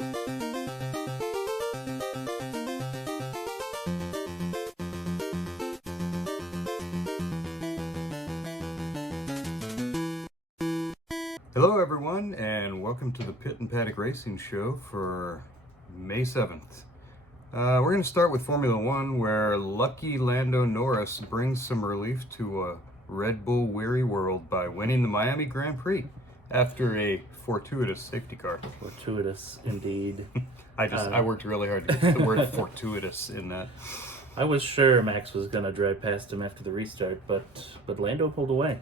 Hello everyone, and welcome to the Pit and Paddock Racing Show for May 7th. We're going to start with Formula One, where lucky Lando Norris brings some relief to a Red Bull weary world by winning the Miami Grand Prix after a fortuitous safety car. Fortuitous, indeed. I worked really hard to get the word fortuitous in that. I was sure Max was going to drive past him after the restart, but Lando pulled away.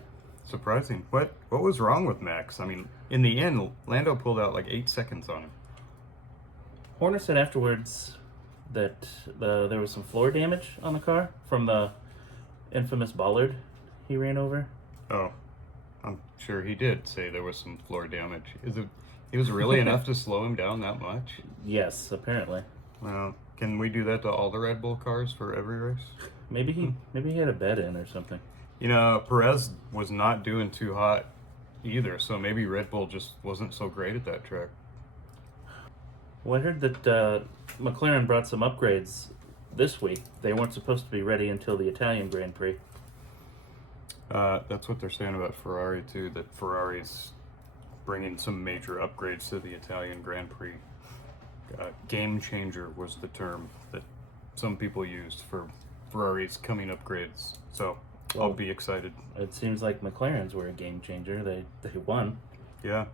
Surprising. What was wrong with Max? I mean, in the end, Lando pulled out like 8 seconds on him. Horner said afterwards that there was some floor damage on the car from the infamous bollard he ran over. Oh, I'm sure he did say there was some floor damage. It was really enough to slow him down that much? Yes, apparently. Well, can we do that to all the Red Bull cars for every race? Maybe he had a bet in or something. You know, Perez was not doing too hot either, so maybe Red Bull just wasn't so great at that track. Well, I heard that McLaren brought some upgrades this week. They weren't supposed to be ready until the Italian Grand Prix. That's what they're saying about Ferrari too, that Ferrari's bringing some major upgrades to the Italian Grand Prix. Game changer was the term that some people used for Ferrari's coming upgrades. So I'll be excited. It seems like McLaren's were a game changer. They won. Yeah.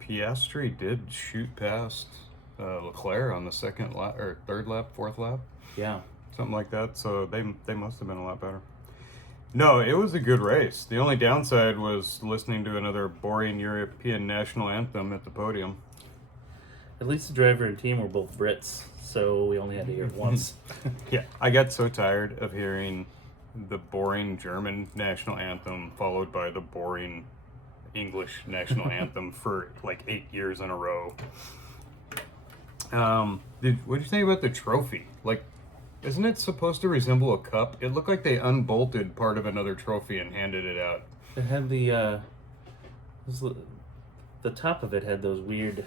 Piastri did shoot past Leclerc on the second lap or third lap, fourth lap. Yeah. Something like that. So they must have been a lot better. No, it was a good race. The only downside was listening to another boring European national anthem at the podium. At least the driver and team were both Brits, so we only had to hear it once. Yeah, I got so tired of hearing the boring German national anthem followed by the boring English national anthem for like 8 years in a row. What did you think about the trophy? Like, isn't it supposed to resemble a cup? It looked like they unbolted part of another trophy and handed it out. It had the top of it had those weird,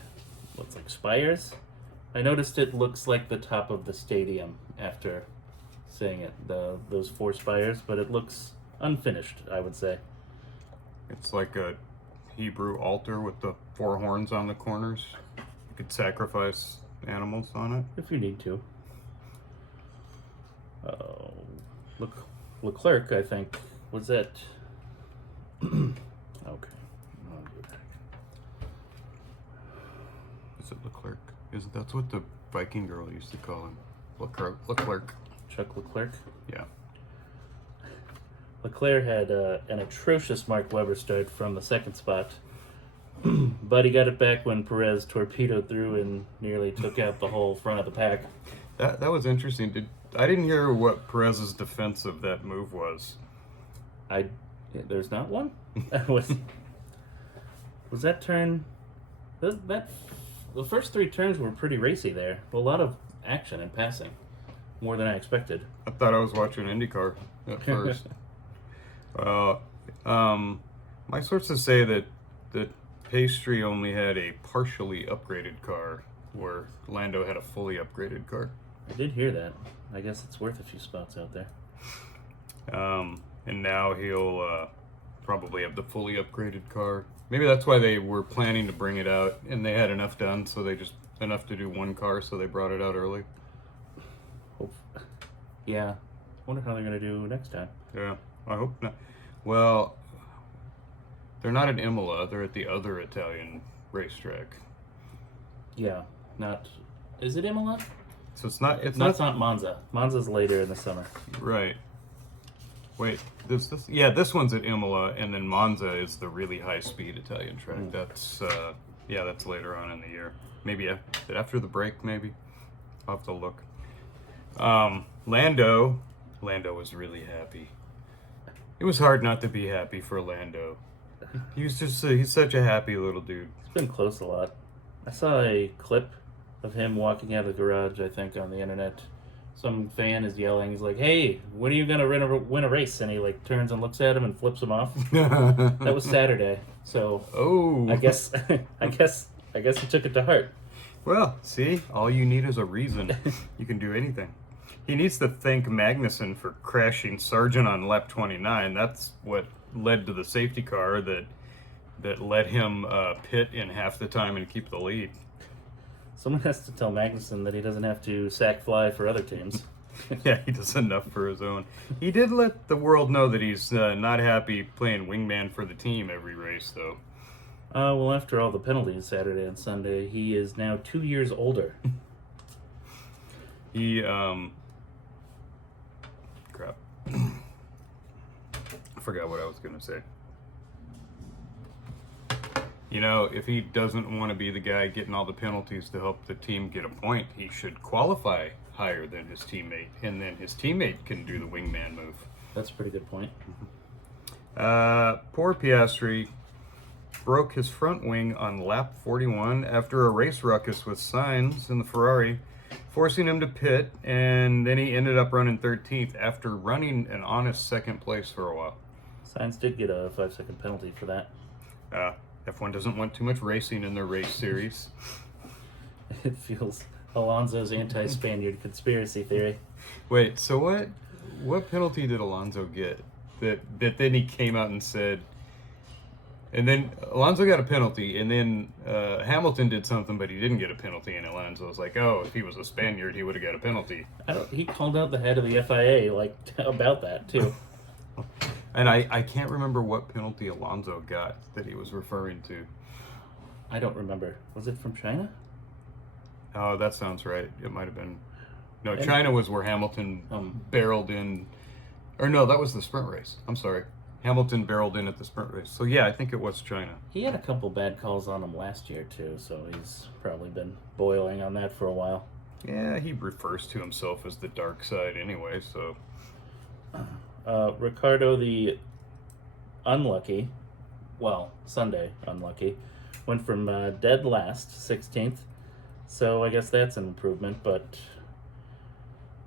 what's like spires? I noticed it looks like the top of the stadium after seeing it, those 4 spires, but it looks unfinished, I would say. It's like a Hebrew altar with the 4 horns on the corners. You could sacrifice animals on it. If you need to. Leclerc, I think, was that... Okay. Is it Leclerc? That's what the Viking girl used to call him. Leclerc. Chuck Leclerc? Yeah. Leclerc had an atrocious Mark Webber start from the second spot, but he got it back when Perez torpedoed through and nearly took out the whole front of the pack. That was interesting. I didn't hear what Perez's defense of that move was. There's not one? was that turn... The first 3 turns were pretty racy there. A lot of action and passing. More than I expected. I thought I was watching IndyCar at first. My sources say that Pastry only had a partially upgraded car, where Lando had a fully upgraded car. I did hear that. I guess it's worth a few spots out there. And now he'll probably have the fully upgraded car. Maybe that's why they were planning to bring it out, and they had enough done, so they just enough to do 1 car, so they brought it out early. Yeah. Wonder how they're gonna do next time. Yeah, I hope not. Well, they're not at Imola. They're at the other Italian racetrack. Yeah. Not. Is it Imola? So it's not. It's not Monza. Monza's later in the summer. Right. Wait. This one's at Imola, and then Monza is the really high-speed Italian track. That's that's later on in the year. Maybe after the break. Maybe. I'll have to look. Lando was really happy. It was hard not to be happy for Lando. He's such a happy little dude. He's been close a lot. I saw a clip of him walking out of the garage, I think, on the internet. Some fan is yelling. He's like, "Hey, when are you gonna win a race?" And he like turns and looks at him and flips him off. That was Saturday, so I I guess I guess he took it to heart. Well, see, all you need is a reason. You can do anything. He needs to thank Magnussen for crashing Sargent on lap 29. That's what led to the safety car that let him pit in half the time and keep the lead. Someone has to tell Magnussen that he doesn't have to sack fly for other teams. Yeah, he does enough for his own. He did let the world know that he's not happy playing wingman for the team every race, though. Well, after all the penalties Saturday and Sunday, he is now 2 years older. He, crap. I forgot what I was going to say. You know, if he doesn't want to be the guy getting all the penalties to help the team get a point, he should qualify higher than his teammate, and then his teammate can do the wingman move. That's a pretty good point. Poor Piastri broke his front wing on lap 41 after a race ruckus with Sainz in the Ferrari, forcing him to pit, and then he ended up running 13th after running an honest second place for a while. Sainz did get a 5-second penalty for that. F1 doesn't want too much racing in their race series. It feels Alonso's anti-Spaniard conspiracy theory. Wait, so what penalty did Alonso get that then he came out and said, and then Alonso got a penalty, and then Hamilton did something, but he didn't get a penalty, and Alonso was like, oh, if he was a Spaniard, he would have got a penalty. He called out the head of the FIA about that, too. And I can't remember what penalty Alonso got that he was referring to. I don't remember. Was it from China? Oh, that sounds right. It might have been. No, China was where Hamilton barreled in. Or no, that was the sprint race. I'm sorry. Hamilton barreled in at the sprint race. So yeah, I think it was China. He had a couple bad calls on him last year, too, so he's probably been boiling on that for a while. Yeah, he refers to himself as the dark side anyway, so. Ricardo, the unlucky, Sunday unlucky, went from dead last, 16th. So I guess that's an improvement, but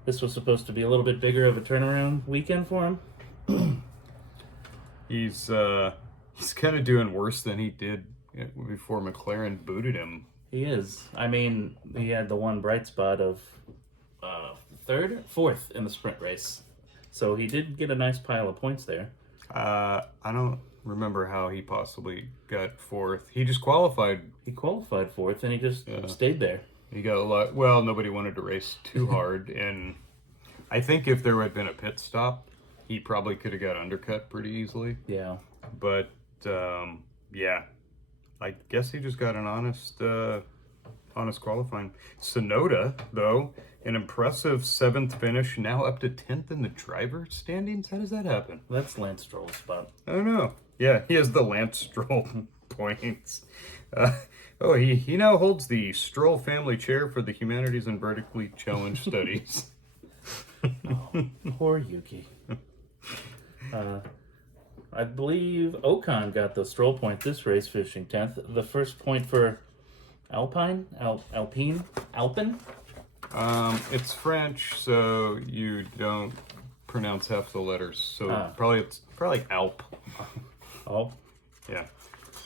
this was supposed to be a little bit bigger of a turnaround weekend for him. He's kind of doing worse than he did before McLaren booted him. He is. I mean, he had the one bright spot of fourth in the sprint race. So he did get a nice pile of points there. I don't remember how he possibly got fourth. He just qualified. He qualified fourth, and he just stayed there. He got a lot. Well, nobody wanted to race too hard, and I think if there had been a pit stop, he probably could have got undercut pretty easily. Yeah. But yeah, I guess he just got an honest qualifying. Sonoda, though, an impressive 7th finish, now up to 10th in the driver standings. How does that happen? That's Lance Stroll's spot. I don't know. Yeah, he has the Lance Stroll points. He now holds the Stroll family chair for the Humanities and Vertically Challenged Studies. Oh, poor Yuki. I believe Ocon got the Stroll point this race, finishing 10th. The first point for Alpine? It's French, so you don't pronounce half the letters. So probably like Alp. Oh. Yeah.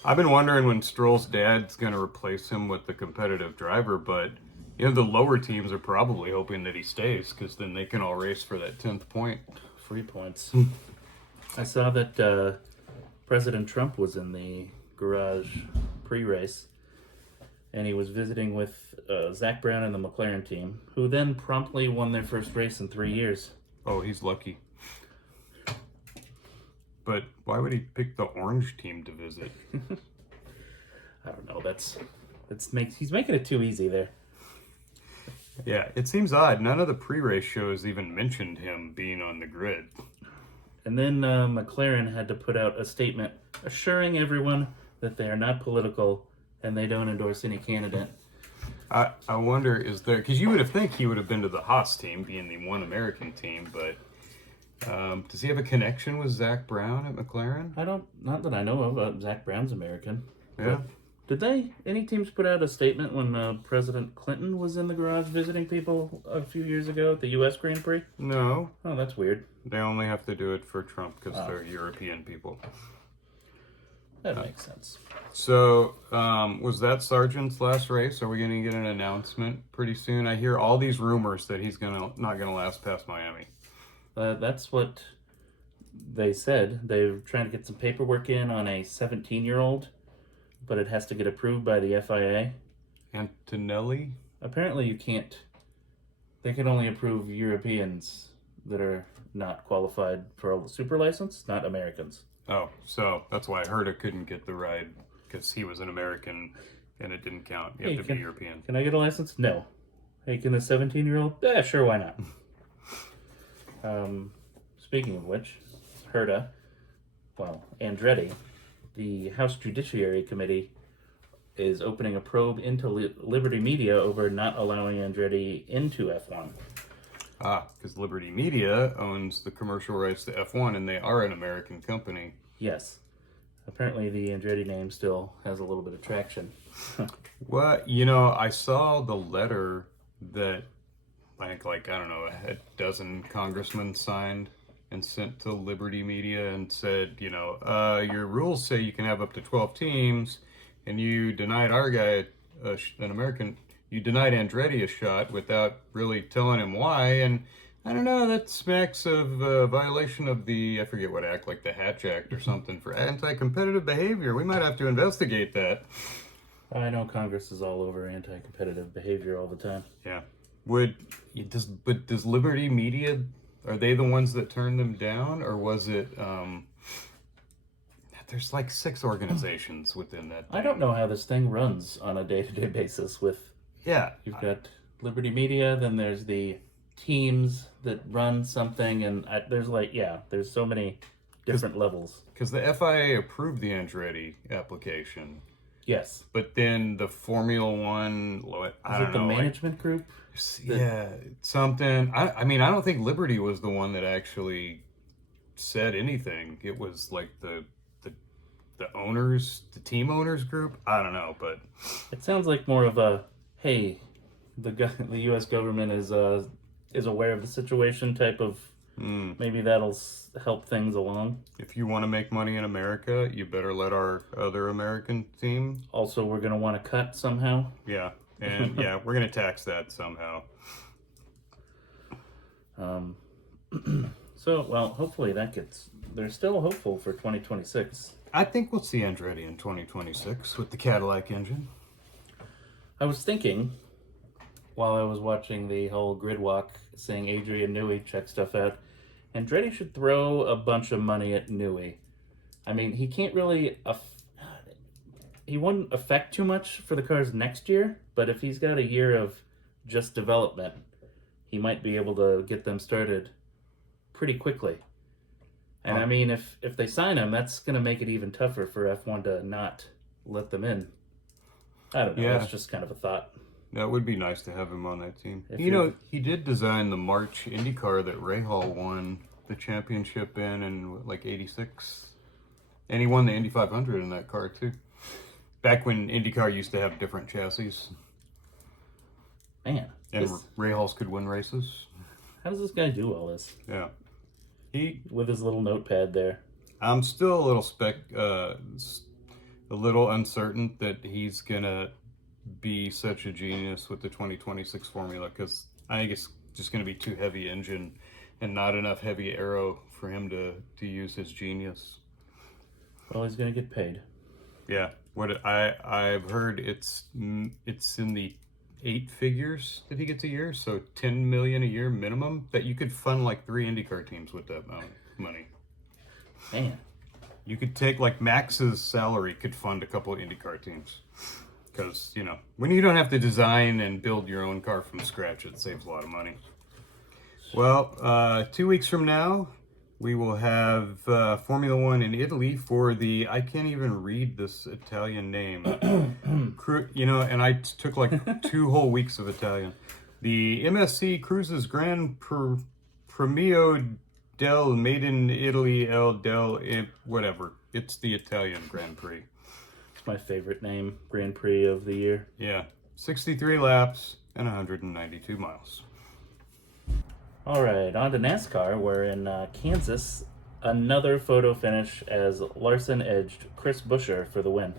I've been wondering when Stroll's dad's going to replace him with the competitive driver, but the lower teams are probably hoping that he stays, because then they can all race for that 10th point. Free points. I saw that President Trump was in the garage pre-race, and he was visiting with Zach Brown and the McLaren team, who then promptly won their first race in 3 years. Oh, he's lucky. But why would he pick the orange team to visit? I don't know. He's making it too easy there. Yeah, it seems odd. None of the pre-race shows even mentioned him being on the grid. And then McLaren had to put out a statement assuring everyone that they are not political and they don't endorse any candidate. I wonder, is there... Because you would have think he would have been to the Haas team, being the one American team, but... does he have a connection with Zach Brown at McLaren? Not that I know of. Zach Brown's American. Yeah. But did any teams put out a statement when President Clinton was in the garage visiting people a few years ago at the U.S. Grand Prix? No. Oh, that's weird. They only have to do it for Trump because they're European people. That makes sense. So, was that Sargent's last race? Are we going to get an announcement pretty soon? I hear all these rumors that he's not gonna last past Miami. That's what they said. They're trying to get some paperwork in on a 17-year-old, but it has to get approved by the FIA. Antonelli? Apparently, you can't. They can only approve Europeans that are not qualified for a super license, not Americans. Oh, so that's why Herta couldn't get the ride, because he was an American and it didn't count. You have to be European. Can I get a license? No. Hey, can a 17-year-old? Yeah, sure, why not? Speaking of which, Andretti, the House Judiciary Committee is opening a probe into Liberty Media over not allowing Andretti into F1. Because Liberty Media owns the commercial rights to F1 and they are an American company. Yes. Apparently the Andretti name still has a little bit of traction. Well, I saw the letter that I think I don't know, a dozen congressmen signed and sent to Liberty Media and said, your rules say you can have up to 12 teams, and you denied our guy, you denied Andretti a shot without really telling him why, and I don't know, that smacks of violation of I forget what act, like the Hatch Act or something, for anti-competitive behavior. We might have to investigate that. I know Congress is all over anti-competitive behavior all the time. Yeah. Does Liberty Media, are they the ones that turned them down, or was it there's 6 organizations within that thing. I don't know how this thing runs on a day-to-day basis you've got Liberty Media, then there's the teams that run something, and there's so many different levels. Because the FIA approved the Andretti application. Yes. But then the Formula One, I don't know. The management group? Yeah, something. I mean, I don't think Liberty was the one that actually said anything. It was the owners, the team owners group. I don't know, but it sounds like more of a, hey, the U.S. government is aware of the situation type of. Maybe that'll help things along. If you want to make money in America, you better let our other American team. Also, we're going to want to cut somehow. Yeah, and we're going to tax that somehow. Hopefully they're still hopeful for 2026. I think we'll see Andretti in 2026 with the Cadillac engine. I was thinking, while I was watching the whole grid walk, seeing Adrian Newey check stuff out, Andretti should throw a bunch of money at Newey. I mean, he can't really... he wouldn't affect too much for the cars next year, but if he's got a year of just development, he might be able to get them started pretty quickly. And I mean, if they sign him, that's going to make it even tougher for F1 to not let them in. I don't know. Yeah. That's just kind of a thought. That would be nice to have him on that team. He did design the March IndyCar that Rahal won the championship in 86. And he won the Indy 500 in that car, too. Back when IndyCar used to have different chassis. Man. And Rahals could win races. How does this guy do all this? Yeah. With his little notepad there. I'm still a little uncertain that he's going to be such a genius with the 2026 formula, because I think it's just going to be too heavy engine and not enough heavy aero for him to use his genius. Well, he's going to get paid. Yeah. I've heard it's in the 8 figures that he gets a year, so $10 million a year minimum, that you could fund 3 IndyCar teams with that amount of money. Man. You could take Max's salary could fund a couple of IndyCar teams. Because, when you don't have to design and build your own car from scratch, it saves a lot of money. Well, 2 weeks from now, we will have Formula One in Italy for the, I can't even read this Italian name. And I took 2 whole weeks of Italian. The MSC Cruises Grand Premio del Made in Italy whatever. It's the Italian Grand Prix. My favorite name, Grand Prix of the year. Yeah, 63 laps and 192 miles. All right, on to NASCAR. We're in Kansas another photo finish as Larson edged Chris Buescher for the win.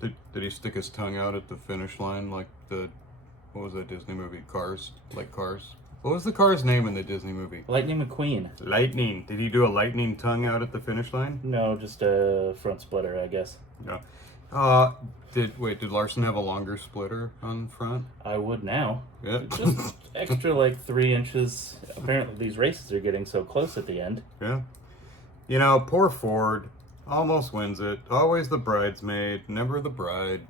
Did he stick his tongue out at the finish line like what was that Disney movie? Cars? Like Cars? What was the car's name in the Disney movie? Lightning McQueen. Lightning. Did he do a lightning tongue out at the finish line? No, just a front splitter, I guess. No. Did Larson have a longer splitter on front? I would now. Yeah. Just extra like 3 inches. Apparently these races are getting so close at the end. Yeah. Poor Ford. Almost wins it. Always the bridesmaid, never the bride.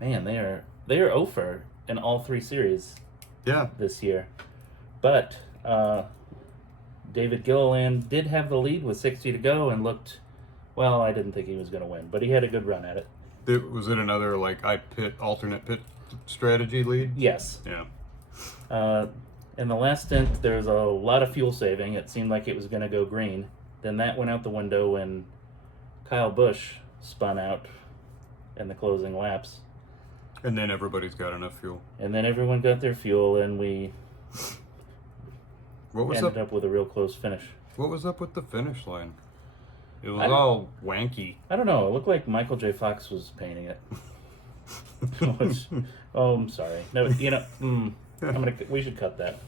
Man, they are 0 for in all 3 series. Yeah. This year. But David Gilliland did have the lead with 60 to go and looked, well, I didn't think he was going to win, but he had a good run at it. Was it another alternate pit strategy lead? Yes. Yeah. In the last stint, there was a lot of fuel saving. It seemed like it was going to go green. Then that went out the window when Kyle Busch spun out in the closing laps. And then everybody's got enough fuel. And then everyone got their fuel, and we ended up with a real close finish. What was up with the finish line? It was all wanky. I don't know. It looked like Michael J. Fox was painting it. I'm sorry. No, we should cut that.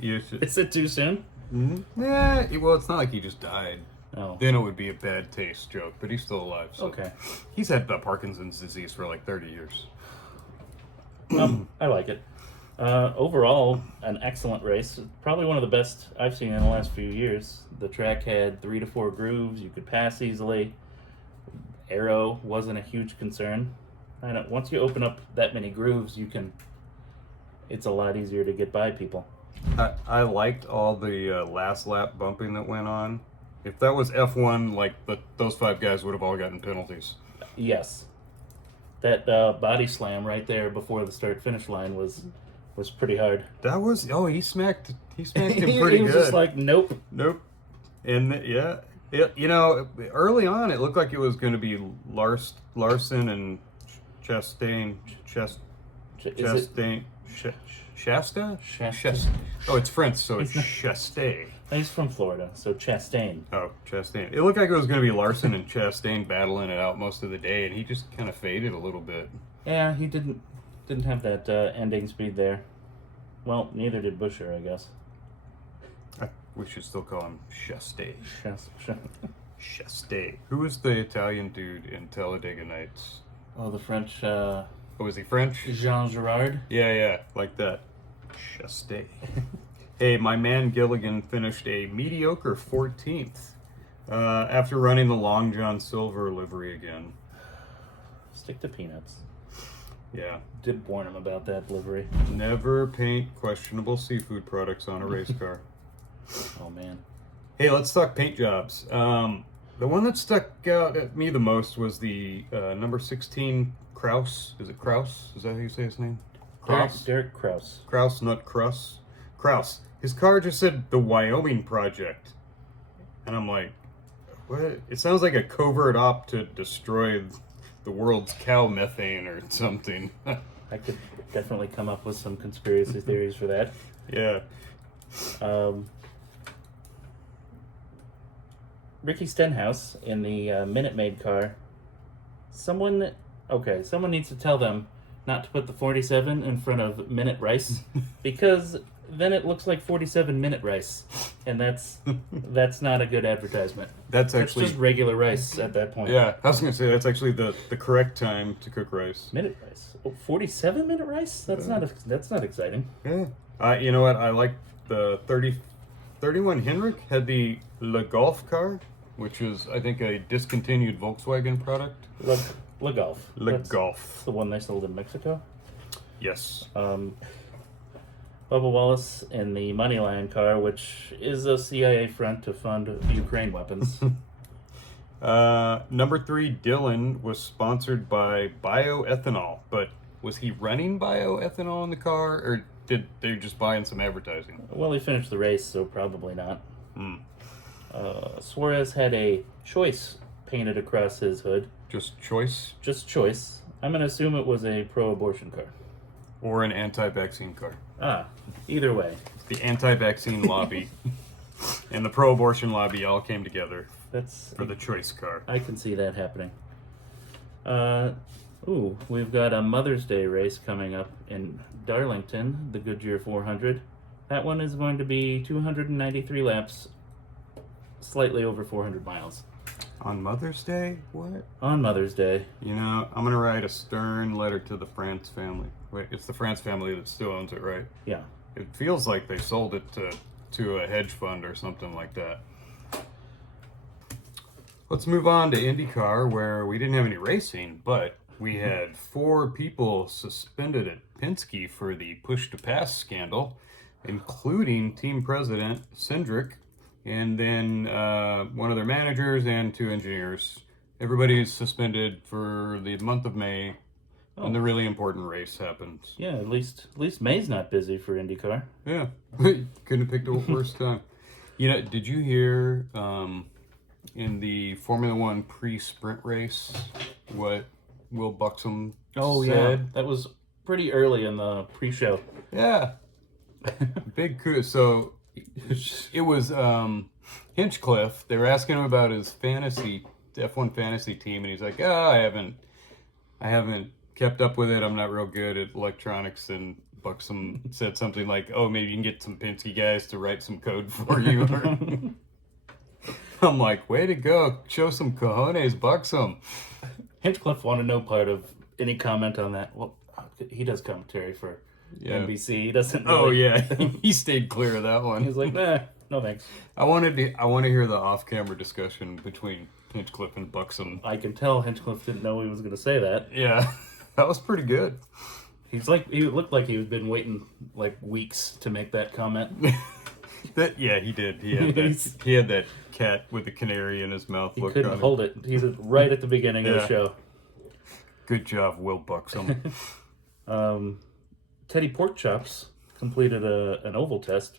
You should. Is it too soon? Mm-hmm. Yeah. Well, it's not like he just died. Oh. Then it would be a bad taste joke, but he's still alive. So okay. He's had Parkinson's disease for like 30 years. I like it. Overall, an excellent race. Probably one of the best I've seen in the last few years. The track had 3 to 4 grooves. You could pass easily. Aero wasn't a huge concern. Once you open up that many grooves, it's a lot easier to get by people. I liked all the last lap bumping that went on. If that was F1, those 5 guys would have all gotten penalties. Yes. That body slam right there before the start-finish line was pretty hard. That was... Oh, he smacked him pretty good. He was just like, nope. Nope. And, early on, it looked like it was going to be Larson and Chastain. Shasta? Oh, it's French, so it's Chastain. He's from Florida, so Chastain. Oh, Chastain. It looked like it was going to be Larson and Chastain battling it out most of the day, and he just kind of faded a little bit. Yeah, he didn't have that ending speed there. Well, neither did Buescher, I guess. We should still call him Chastain. Chastain. Who was the Italian dude in Talladega Nights? Oh, the French... was he French? Jean Girard? Yeah, like that. Chastain. Hey, my man Gilligan finished a mediocre 14th after running the Long John Silver livery again. Stick to peanuts. Yeah. Did warn him about that livery. Never paint questionable seafood products on a race car. Oh, man. Hey, let's talk paint jobs. The one that stuck out at me the most was the number 16 Kraus. Is it Kraus? Is that how you say his name? Kraus? Derek Kraus. Kraus, not Kraus. Kraus. His car just said the Wyoming Project. And I'm like, what? It sounds like a covert op to destroy the world's cow methane or something. I could definitely come up with some conspiracy theories for that. Yeah. Ricky Stenhouse in the Minute Maid car. Someone needs to tell them not to put the 47 in front of Minute Rice, because then it looks like 47 Minute Rice, and that's not a good advertisement. That's just regular rice at that point. Yeah, I was going to say that's actually the correct time to cook rice. Minute Rice. Oh, 47 Minute Rice? That's not exciting. Yeah. You know what? I like the 31 Henrik had the Le Golf car, which is, I think, a discontinued Volkswagen product. Le Golf. Le Golf. The one they sold in Mexico? Yes. Bubba Wallace in the Moneyline car, which is a CIA front to fund Ukraine weapons. Number 3, Dylan, was sponsored by bioethanol, but was he running bioethanol in the car, or did they just buying some advertising? Well, he finished the race, so probably not. Suarez had a choice painted across his hood. Just choice? Just choice. I'm going to assume it was a pro-abortion car. Or an anti-vaccine car. Either way. The anti-vaccine lobby. and the pro-abortion lobby all came together That's for the choice car. I can see that happening. We've got a Mother's Day race coming up in Darlington, the Goodyear 400. That one is going to be 293 laps, slightly over 400 miles. On Mother's Day? What? On Mother's Day. You know, I'm going to write a stern letter to the France family. Wait, it's the France family that still owns it, right? Yeah. It feels like they sold it to a hedge fund or something like that. Let's move on to IndyCar, where we didn't have any racing, but we had 4 people suspended at Penske for the push-to-pass scandal, including team president Cindric, and then one of their managers and 2 engineers. Everybody's suspended for the month of May, when the really important race happens. Yeah, at least May's not busy for IndyCar. Yeah, couldn't have picked a worse time. You know, did you hear in the Formula One pre-sprint race what Will Buxom said? Yeah, that was pretty early in the pre-show. Yeah, big coup. So it was Hinchcliffe. They were asking him about his F1 fantasy team, and he's like, I haven't kept up with it. I'm not real good at electronics. And Buxom said something like, maybe you can get some Penske guys to write some code for you. I'm like, way to go. Show some cojones, Buxom. Hinchcliffe wanted no part of any comment on that. Well, he does commentary for NBC. He doesn't really... Oh, yeah. He stayed clear of that one. He's like, no thanks. I want to hear the off-camera discussion between Hinchcliffe and Buxom. I can tell Hinchcliffe didn't know he was going to say that. Yeah, that was pretty good. He looked like he'd been waiting like weeks to make that comment. He did. He had that cat with the canary in his mouth. He couldn't hold it. He was right at the beginning of the show. Good job, Will Buxom. Teddy Porkchops completed an oval test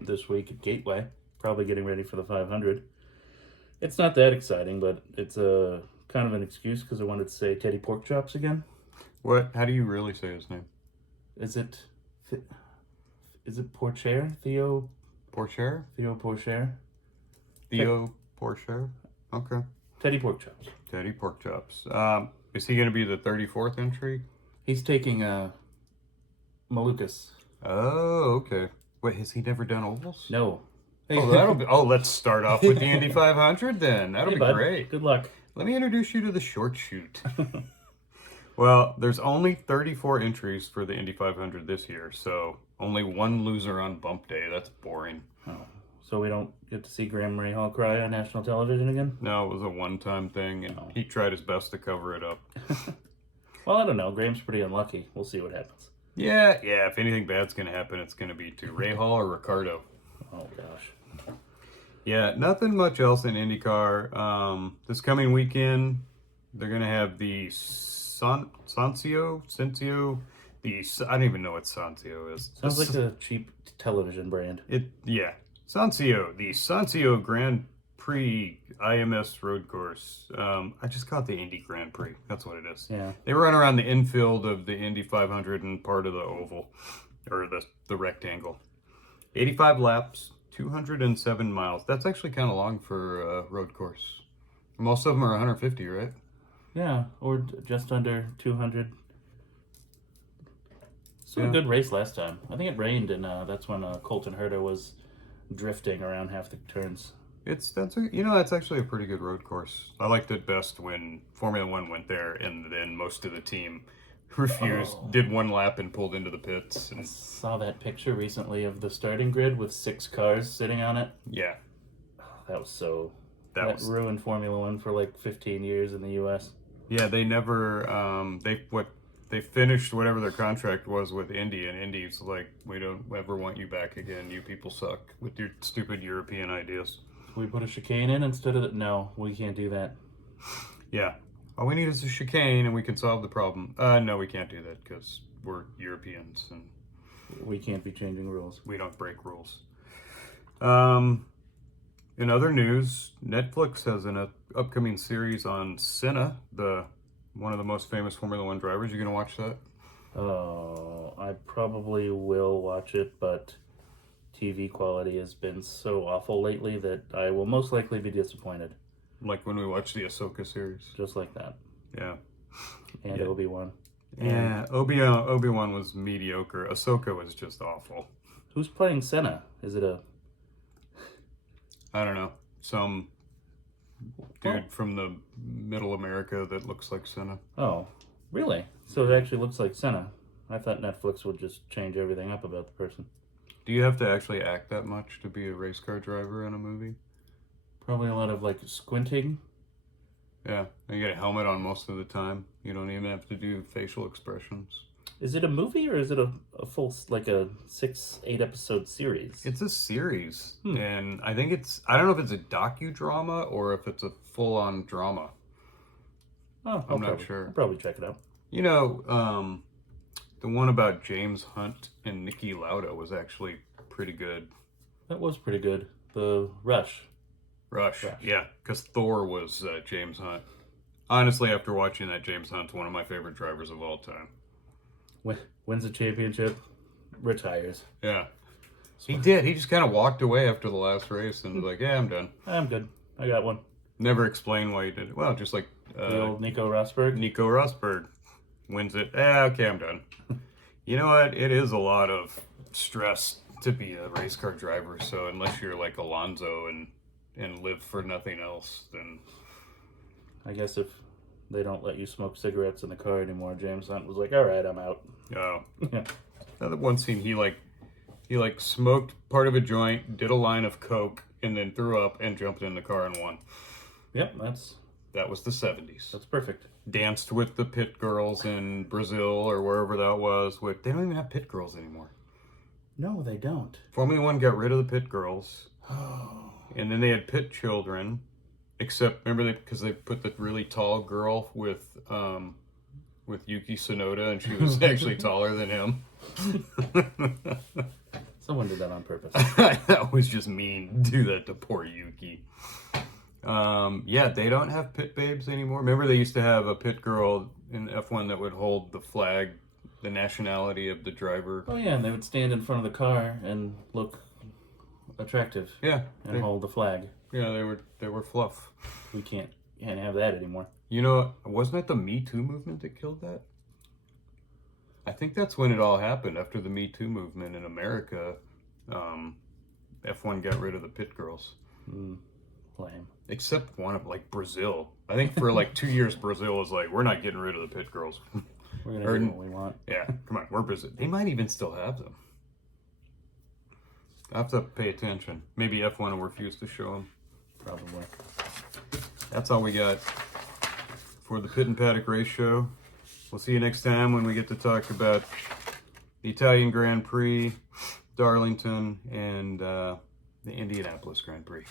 this week at Gateway, probably getting ready for the 500. It's not that exciting, but it's a kind of an excuse because I wanted to say Teddy Porkchops again. What? How do you really say his name? Is it Porcher? Theo Porcher? Theo Porcher? Theo Porcher? Okay. Teddy Porkchops. Teddy Porkchops. Is he going to be the 34th entry? He's taking Malukas. Oh, okay. Wait, has he never done ovals? No. Let's start off with the Indy 500 then. That'll be bud. great. Good luck. Let me introduce you to the short shoot. Well, there's only 34 entries for the Indy 500 this year, so only one loser on bump day. That's boring. Oh, so we don't get to see Graham Rahal cry on national television again? No, it was a one-time thing, and he tried his best to cover it up. Well, I don't know. Graham's pretty unlucky. We'll see what happens. Yeah. If anything bad's going to happen, it's going to be to Rahal or Ricardo. Oh, gosh. Yeah, nothing much else in IndyCar. This coming weekend, they're going to have the Sancio, I don't even know what Sancio is. Sounds like a cheap television brand. Sancio, the Sancio Grand Prix IMS road course. I just call it the Indy Grand Prix. That's what it is. Yeah. They run around the infield of the Indy 500 and part of the oval, or the rectangle. 85 laps, 207 miles. That's actually kind of long for a road course. Most of them are 150, right? Yeah, or just under 200. So a good race last time. I think it rained, and that's when Colton Herta was drifting around half the turns. That's actually a pretty good road course. I liked it best when Formula One went there, and then most of the team refused, did one lap, and pulled into the pits. And... I saw that picture recently of the starting grid with 6 cars sitting on it. Yeah, that was so. That ruined Formula One for like 15 years in the U.S. Yeah, they never. They finished whatever their contract was with Indy, and Indy's like, we don't ever want you back again. You people suck with your stupid European ideas. We put a chicane in instead of no, we can't do that. Yeah, all we need is a chicane, and we can solve the problem. No, we can't do that because we're Europeans, and we can't be changing rules. We don't break rules. In other news, Netflix has an upcoming series on Senna, one of the most famous Formula One drivers. You gonna watch that? Oh, I probably will watch it, but TV quality has been so awful lately that I will most likely be disappointed. Like when we watched the Ahsoka series. Just like that. Yeah. And Yeah. Obi-Wan. Yeah, Obi-Wan was mediocre. Ahsoka was just awful. Who's playing Senna? Is it a... I don't know. Some dude from the middle America that looks like Senna. Oh, really? So it actually looks like Senna. I thought Netflix would just change everything up about the person. Do you have to actually act that much to be a race car driver in a movie? Probably a lot of, like, squinting. Yeah, you get a helmet on most of the time. You don't even have to do facial expressions. Is it a movie or is it a full, like a 6-8 episode series? It's a series, and I think I don't know if it's a docudrama or if it's a full-on drama. Oh, I'm not sure. I'll probably check it out. You know, the one about James Hunt and Niki Lauda was actually pretty good. That was pretty good. The Rush. Yeah, because Thor was James Hunt. Honestly, after watching that, James Hunt's one of my favorite drivers of all time. Wins a championship, retires. Yeah. He did. He just kind of walked away after the last race and was like, yeah, I'm done. I'm good. I got one. Never explained why he did it. Well, just like... the old Nico Rosberg? Nico Rosberg wins it. Okay, I'm done. You know what? It is a lot of stress to be a race car driver, so unless you're like Alonso and live for nothing else, then... I guess if they don't let you smoke cigarettes in the car anymore, James Hunt was like, all right, I'm out. Oh. Yeah. Another one scene, he smoked part of a joint, did a line of coke, and then threw up and jumped in the car and won. Yep, That was the 70s. that's perfect. Danced with the pit girls in Brazil or wherever that was. They don't even have pit girls anymore. No, they don't. Formula One got rid of the pit girls. And then they had pit children. Except, remember, because they put the really tall girl with Yuki Tsunoda, and she was actually taller than him. Someone did that on purpose. That was just mean. Do that to poor Yuki. Yeah, they don't have pit babes anymore. Remember, they used to have a pit girl in F1 that would hold the flag, the nationality of the driver. Oh yeah, and they would stand in front of the car and look attractive. Yeah, and hold the flag. Yeah, they were fluff. We can't have that anymore. You know, wasn't it the Me Too movement that killed that? I think that's when it all happened, after the Me Too movement in America. F1 got rid of the pit girls. Lame. Except one of, like, Brazil. I think for like 2 years, Brazil was like, we're not getting rid of the pit girls. We're going to do what we want. Yeah, come on, we're Brazil. They might even still have them. I have to pay attention. Maybe F1 will refuse to show them. Probably. That's all we got for the Pit and Paddock Race Show. We'll see you next time when we get to talk about the Italian Grand Prix, Darlington, and the Indianapolis Grand Prix.